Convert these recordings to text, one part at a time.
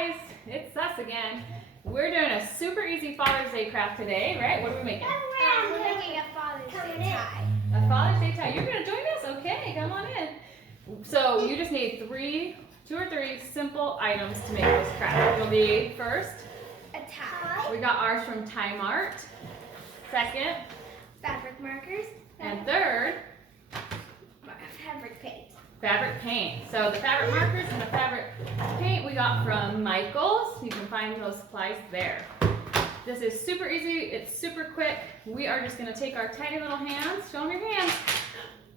guys, it's us again. We're doing a super easy Father's Day craft today, right? What are we making? We're making a Father's Day tie. A Father's Day tie. You're gonna join us? Okay, come on in. So you just need two or three simple items to make this craft. You'll need first, A tie. we got ours from Tie Mart. Second, Fabric markers. and third, Fabric paint. fabric paint. So the fabric markers and the fabric paint we got from Michael's. You can find those supplies there. This is super easy, it's super quick. We are just gonna take our tiny little hands, show them your hands,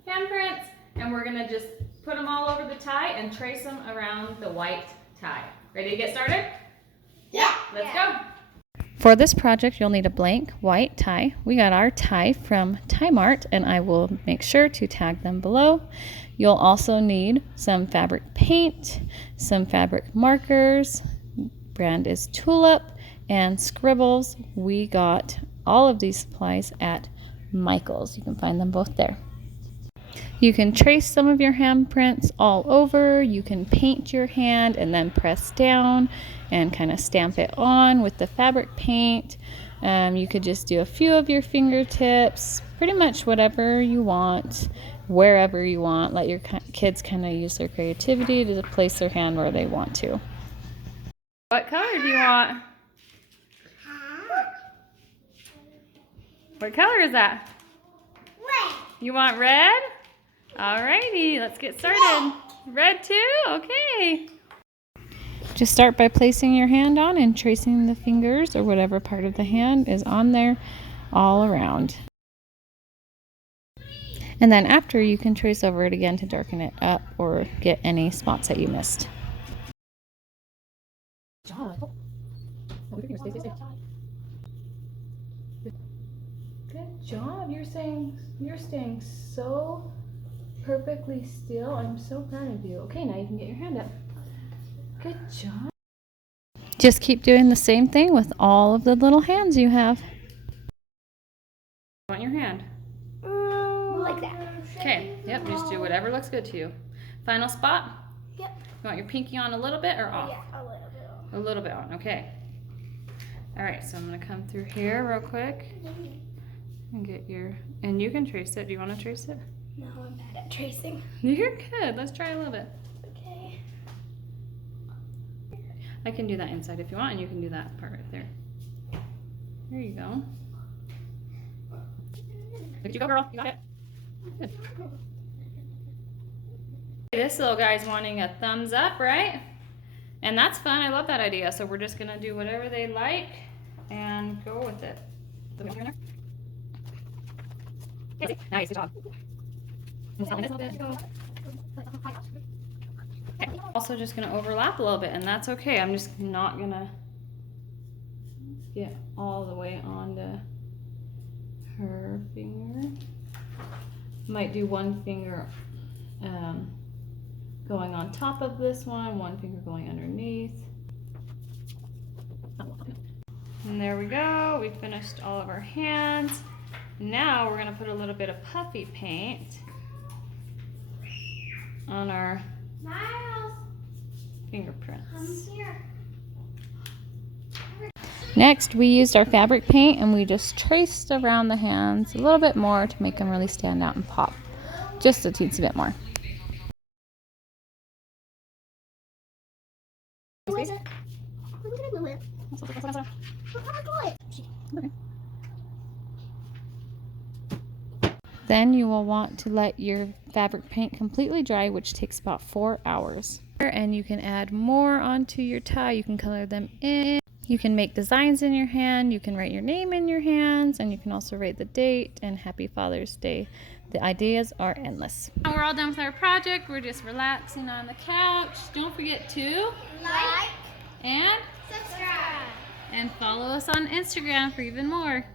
handprints, and we're gonna just put them all over the tie and trace them around the white tie. Ready to get started? Yeah. Let's go. For this project, you'll need a blank white tie. We got our tie from Tie Mart, and I will make sure to tag them below. You'll also need some fabric paint, some fabric markers, brand is Tulip, and scribbles. We got all of these supplies at Michael's. You can find them both there. You can trace some of your handprints all over. You can paint your hand and then press down and kind of stamp it on with the fabric paint. You could just do a few of your fingertips, pretty much whatever you want, wherever you want. Let your kids kind of use their creativity to place their hand where they want to. What color do you want? What color is that? Red. You want red? Alrighty, let's get started. Red too? Okay. Just start by placing your hand on and tracing the fingers or whatever part of the hand is on there all around. And then after, you can trace over it again to darken it up or get any spots that you missed. Good job. You're staying so perfectly still. I'm so proud of you. Okay, now you can get your hand up. Good job. Just keep doing the same thing with all of the little hands you have. Want your hand? Like that. Okay. Yep. Just do whatever looks good to you. Final spot. Yep. You want your pinky on a little bit or off? Yeah, a little bit. A little bit on. Okay. All right. So I'm gonna come through here real quick and get your. And you can trace it. Do you want to trace it? No, I'm bad at tracing. You're good. Let's try a little bit. Okay. I can do that inside if you want, and you can do that part right there. There you go. Look at you go, girl. You got it. Good. This little guy's wanting a thumbs up, right? And that's fun. I love that idea. So we're just gonna do whatever they like and go with it. Nice, good job. Okay. Also just gonna overlap a little bit, and that's okay. I'm just not gonna get all the way onto her finger. Might do one finger going on top of this one finger going underneath. And there we go. We finished all of our hands. Now we're gonna put a little bit of puffy paint on our Miles, fingerprints. come here. Next, we used our fabric paint and we just traced around the hands a little bit more to make them really stand out and pop. Just a teensy bit more. Then you will want to let your fabric paint completely dry, which takes about 4 hours. And you can add more onto your tie. You can color them in. You can make designs in your hand. You can write your name in your hands, and you can also write the date and Happy Father's Day. The ideas are endless. Now we're all done with our project. We're just relaxing on the couch. Don't forget to Like, and subscribe. follow us on Instagram for even more.